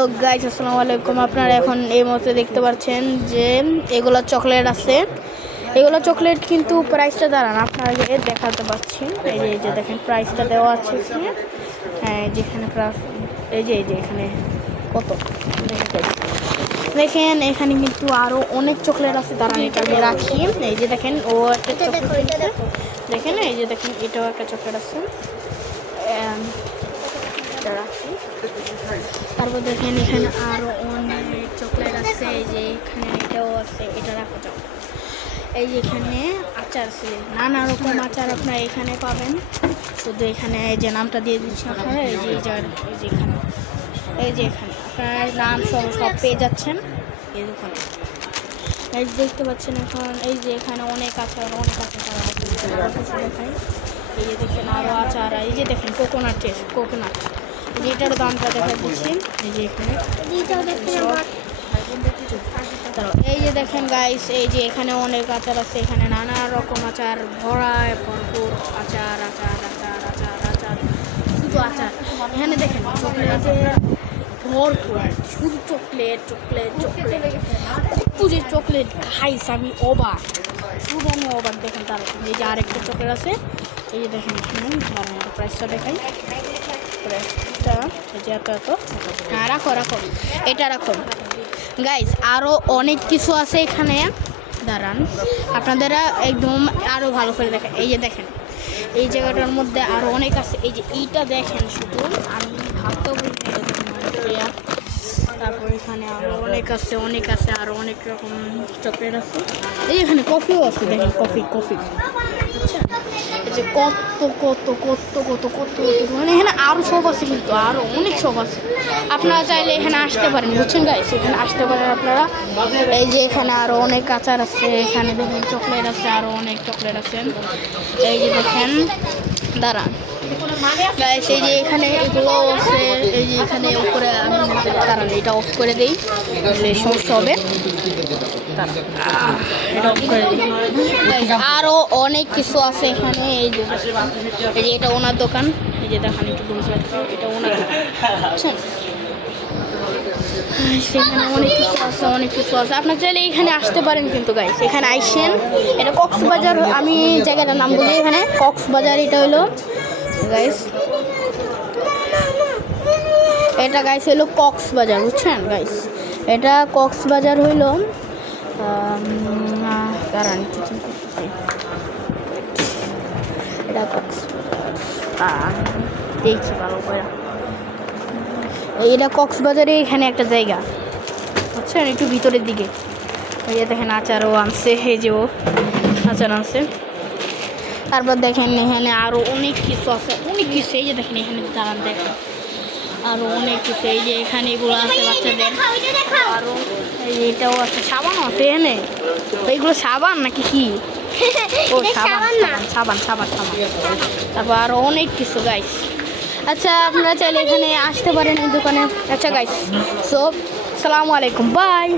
Hello guys, আসসালামু আলাইকুম। আপনারা এখন এই মুহূর্তে দেখতে পাচ্ছেন যে এগুলো চকলেট আছে। এগুলো চকলেট কিন্তু প্রাইসটা দাঁড়ান আপনাকে দেখাতে পাচ্ছি। এই যে দেখেন প্রাইসটা দেওয়া আছে এখানে। হ্যাঁ, যেখানে এই যে এখানে কত দেখেন, এখানে কিন্তু আরও অনেক চকলেট আছে। দাঁড়ান এটা আমি রাখি। এই যে দেখেন ও একটা চকলেট দেখেন, এই যে দেখেন এটাও একটা চকলেট আছে। রাখি। তারপর দেখেন এখানে আরো অনেক চকলেট আছে। এই যে এখানে এটাও আছে, এটা রাখা যাও। এই যে এখানে আচার আছে, নানা রকম আচার আপনারা এখানে পাবেন। শুধু এখানে এই যে নামটা দিয়ে দিচ্ছি আপনারা। এই যে এখানে আপনারা নাম সব পেয়ে যাচ্ছেন এই দোকানে। এই যে দেখতে পাচ্ছেন এখন এই যে এখানে অনেক আচার দেখায়। এই যে দেখেন আরো আচার। এই যে দেখেন কোকোনাট যেটার দামটা দেখা দিচ্ছি। এই যে এখানে এই যে দেখেন গাইস, এই যে এখানে অনেক আচার আছে। এখানে নানা রকম আচার ভরপুর আচার শুধু আচার। এখানে দেখেন চকলেটের ভরপুর, শুধু চকলেট। কত যে চকলেট খাইস আমি অবাক, দেখেন। তার এই যে আরেকটা চকলেট আছে। এই যে দেখেন এখানে প্রাইসটা দেখাই। রাখো এটা রাখো গাইস। আরও অনেক কিছু আছে এখানে, দাঁড়ান আপনাদের একদম আরও ভালো করে দেখেন। এই যে দেখেন এই জায়গাটার মধ্যে আরও অনেক আছে। এই যে এইটা দেখেন, শুধু আমি ভাবতেও বলি। তারপর এখানে আরও অনেক আছে আরও অনেক রকম চকলেট আছে। এই এখানে কফিও আছে, দেখেন কফি আচ্ছা। এই যে কত মানে এখানে আরও সব আছে, কিন্তু আরও অনেক সব আছে। আপনারা চাইলে এখানে আসতে পারেন, বুঝছেন গাইস, এখানে আসতে পারেন আপনারা। এই যে এখানে আরও অনেক আচার আছে। এখানে দেখেন চকলেট আছে, আরও অনেক চকলেট আছে। এই যে দেখেন, দাঁড়ান গাইস, এই যে এখানে এগুলো আছে। এই যে এখানে উপরে দাঁড়ান এটা অফ করে দিই, সমস্যা হবে। আরও অনেক কিছু আছে এখানে। এই যে এটা ওনার দোকান। এই যে দেখেন একটু বুঝতে এটা ওনার দোকান, বুঝছেন। সেখানে অনেক কিছু আছে। আপনার চাইলে এখানে আসতে পারেন কিন্তু গাইস, এখানে আইসেন। এটা কক্সবাজার, আমি জায়গাটার নাম বলি এখানে কক্সবাজার। এটা হলো গাইস, এটা গাইস হলো কক্সবাজার, বুঝছেন গাইস। এটা কক্সবাজার হইল কারণ এটা কক্সবাজার দেখছি ভালো করে। এটা কক্সবাজারে এখানে একটা জায়গা, বুঝছেন, একটু ভিতরের দিকে। এই যে দেখেন আচারও আনছে, এই যে ও আচার আনছে। তারপর দেখেন এখানে আরও অনেক কিছু আছে, এই যে দেখেন এখানে দাঁড়ান দেখেন আরও অনেক কিছু। এই যে এখানে এগুলো আছে বাচ্চাদের। আরও এই যে এটাও আছে, সাবানও আছে এখানে। এইগুলো সাবান নাকি কি? ও সাবান। তারপর আরও অনেক কিছু গাইস। আচ্ছা, আপনারা চাইলে এখানে আসতে পারেন এই দোকানে। আচ্ছা গাইস, সো আসসালামু আলাইকুম, বাই।